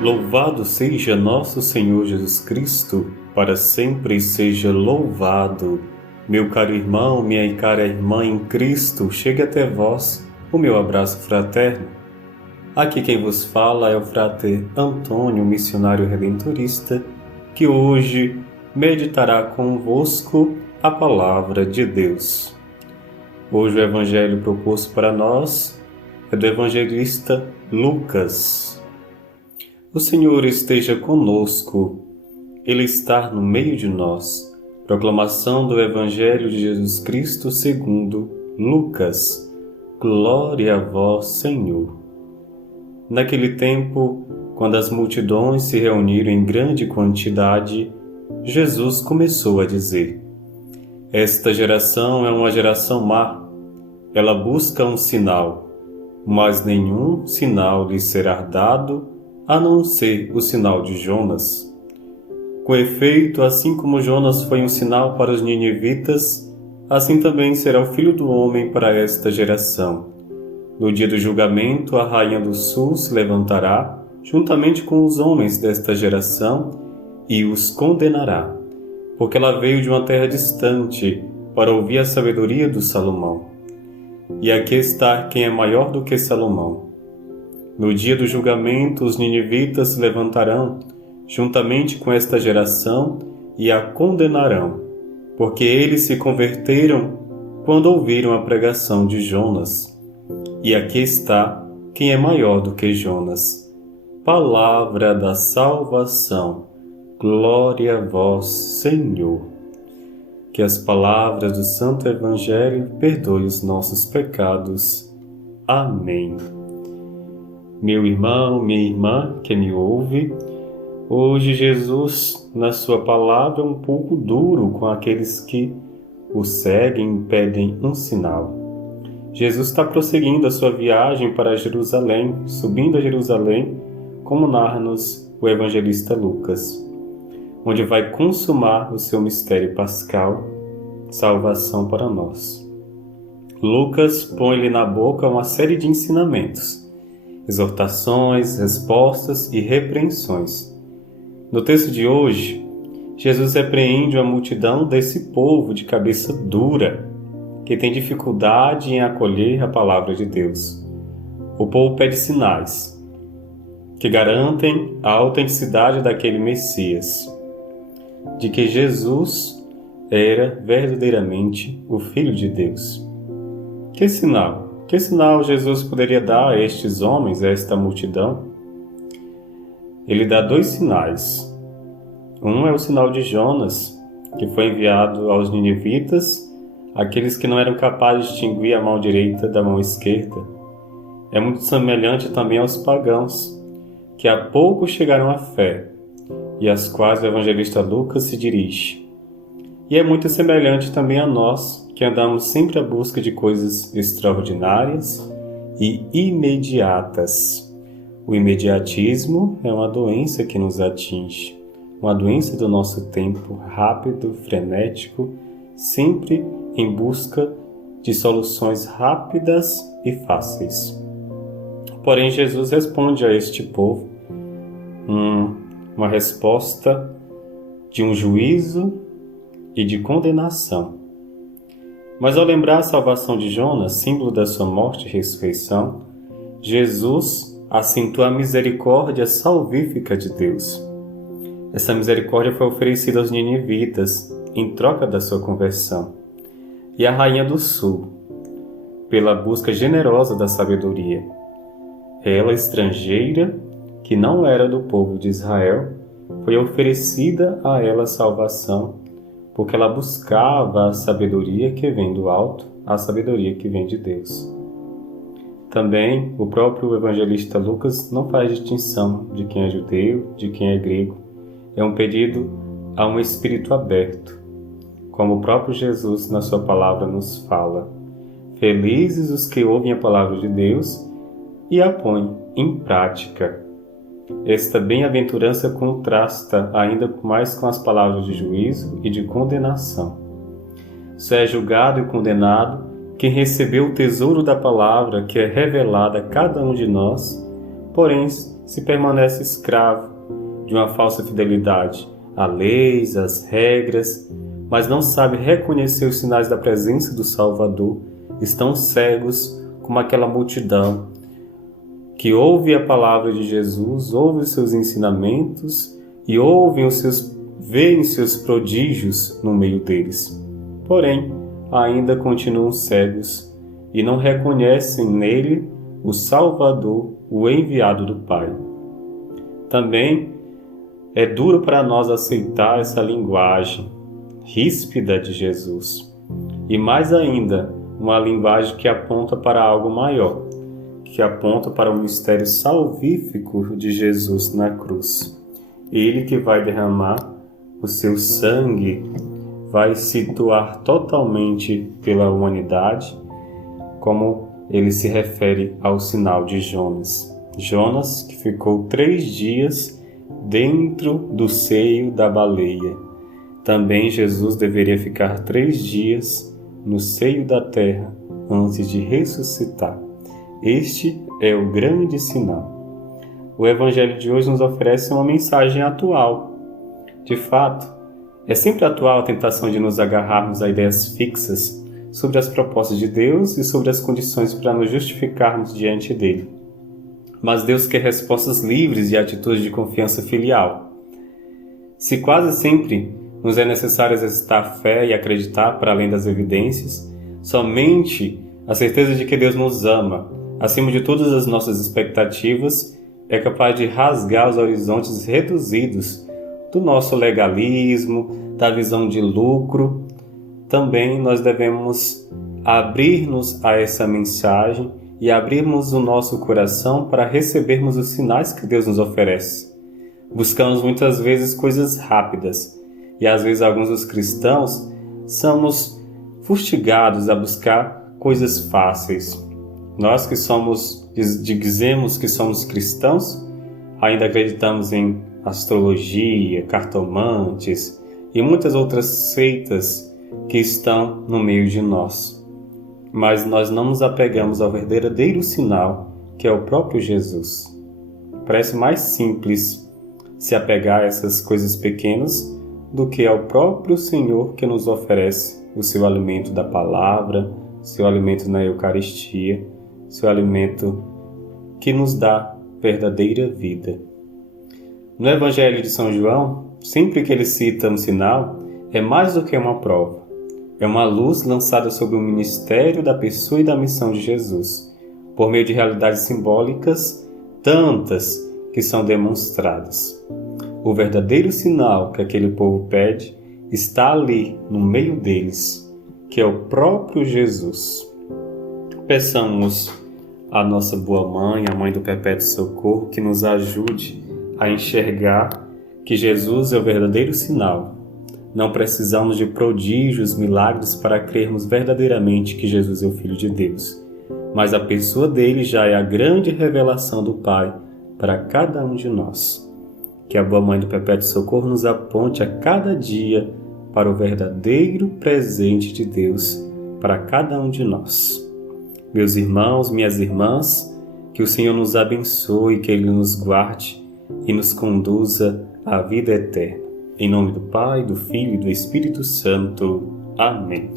Louvado seja nosso Senhor Jesus Cristo, para sempre seja louvado. Meu caro irmão, minha cara irmã em Cristo, chegue até vós o meu abraço fraterno. Aqui quem vos fala é o frater Antônio, missionário redentorista, que hoje meditará convosco a palavra de Deus. Hoje o evangelho proposto para nós é do evangelista Lucas. O Senhor esteja conosco, Ele está no meio de nós. Proclamação do Evangelho de Jesus Cristo segundo Lucas. Glória a vós, Senhor. Naquele tempo, quando as multidões se reuniram em grande quantidade, Jesus começou a dizer: Esta geração é uma geração má. Ela busca um sinal, mas nenhum sinal lhe será dado a não ser o sinal de Jonas. Com efeito, assim como Jonas foi um sinal para os ninivitas, assim também será o Filho do Homem para esta geração. No dia do julgamento, a Rainha do Sul se levantará, juntamente com os homens desta geração, e os condenará, porque ela veio de uma terra distante para ouvir a sabedoria do Salomão. E aqui está quem é maior do que Salomão. No dia do julgamento, os ninivitas se levantarão, juntamente com esta geração, e a condenarão, porque eles se converteram quando ouviram a pregação de Jonas. E aqui está quem é maior do que Jonas. Palavra da salvação. Glória a vós, Senhor. Que as palavras do Santo Evangelho perdoem os nossos pecados. Amém. Meu irmão, minha irmã que me ouve, hoje Jesus, na sua palavra, é um pouco duro com aqueles que o seguem e pedem um sinal. Jesus está prosseguindo a sua viagem para Jerusalém, subindo a Jerusalém, como narra-nos o evangelista Lucas, onde vai consumar o seu mistério pascal, salvação para nós. Lucas põe-lhe na boca uma série de ensinamentos, exortações, respostas e repreensões. No texto de hoje, Jesus repreende a multidão desse povo de cabeça dura, que tem dificuldade em acolher a palavra de Deus. O povo pede sinais, que garantem a autenticidade daquele Messias, de que Jesus era verdadeiramente o Filho de Deus. Que sinal? Que sinal Jesus poderia dar a estes homens, a esta multidão? Ele dá dois sinais. Um é o sinal de Jonas, que foi enviado aos ninivitas, aqueles que não eram capazes de distinguir a mão direita da mão esquerda. É muito semelhante também aos pagãos, que há pouco chegaram à fé, e às quais o evangelista Lucas se dirige. E é muito semelhante também a nós, que andamos sempre à busca de coisas extraordinárias e imediatas. O imediatismo é uma doença que nos atinge, uma doença do nosso tempo, rápido, frenético, sempre em busca de soluções rápidas e fáceis. Porém, Jesus responde a este povo uma resposta de um juízo e de condenação. Mas ao lembrar a salvação de Jonas, símbolo da sua morte e ressurreição, Jesus acentua a misericórdia salvífica de Deus. Essa misericórdia foi oferecida aos ninivitas em troca da sua conversão, e à Rainha do Sul, pela busca generosa da sabedoria. Ela, estrangeira, que não era do povo de Israel, foi oferecida a ela a salvação, porque ela buscava a sabedoria que vem do alto, a sabedoria que vem de Deus. Também, o próprio evangelista Lucas não faz distinção de quem é judeu, de quem é grego. É um pedido a um espírito aberto, como o próprio Jesus na sua palavra nos fala. Felizes os que ouvem a palavra de Deus e a põem em prática. Esta bem-aventurança contrasta ainda mais com as palavras de juízo e de condenação. Só é julgado e condenado quem recebeu o tesouro da palavra que é revelada a cada um de nós, porém se permanece escravo de uma falsa fidelidade a leis, às regras, mas não sabe reconhecer os sinais da presença do Salvador, estão cegos como aquela multidão que ouve a palavra de Jesus, ouve os seus ensinamentos e veem seus prodígios no meio deles. Porém, ainda continuam cegos e não reconhecem nele o Salvador, o enviado do Pai. Também é duro para nós aceitar essa linguagem ríspida de Jesus. E mais ainda, uma linguagem que aponta para algo maior, que aponta para o mistério salvífico de Jesus na cruz. Ele que vai derramar o seu sangue, vai se doar totalmente pela humanidade, como ele se refere ao sinal de Jonas. Jonas, que ficou 3 dias dentro do seio da baleia. Também Jesus deveria ficar 3 dias no seio da terra antes de ressuscitar. Este é o grande sinal. O Evangelho de hoje nos oferece uma mensagem atual. De fato, é sempre atual a tentação de nos agarrarmos a ideias fixas sobre as propostas de Deus e sobre as condições para nos justificarmos diante dele. Mas Deus quer respostas livres e atitudes de confiança filial. Se quase sempre nos é necessário exercitar a fé e acreditar para além das evidências, somente a certeza de que Deus nos ama, acima de todas as nossas expectativas, é capaz de rasgar os horizontes reduzidos do nosso legalismo, da visão de lucro. Também nós devemos abrir-nos a essa mensagem e abrirmos o nosso coração para recebermos os sinais que Deus nos oferece. Buscamos muitas vezes coisas rápidas e às vezes alguns dos cristãos somos fustigados a buscar coisas fáceis. Nós que dizemos que somos cristãos, ainda acreditamos em astrologia, cartomantes e muitas outras seitas que estão no meio de nós. Mas nós não nos apegamos ao verdadeiro sinal, que é o próprio Jesus. Parece mais simples se apegar a essas coisas pequenas do que ao próprio Senhor que nos oferece o seu alimento da palavra, seu alimento na Eucaristia, seu alimento que nos dá verdadeira vida. No Evangelho de São João, sempre que ele cita um sinal, é mais do que uma prova. É uma luz lançada sobre o ministério da pessoa e da missão de Jesus, por meio de realidades simbólicas tantas que são demonstradas. O verdadeiro sinal que aquele povo pede está ali, no meio deles, que é o próprio Jesus. Peçamos à nossa boa mãe, a mãe do Perpétuo Socorro, que nos ajude a enxergar que Jesus é o verdadeiro sinal. Não precisamos de prodígios, milagres para crermos verdadeiramente que Jesus é o Filho de Deus. Mas a pessoa dele já é a grande revelação do Pai para cada um de nós. Que a boa mãe do Perpétuo Socorro nos aponte a cada dia para o verdadeiro presente de Deus para cada um de nós. Meus irmãos, minhas irmãs, que o Senhor nos abençoe, que Ele nos guarde e nos conduza à vida eterna. Em nome do Pai, do Filho e do Espírito Santo. Amém.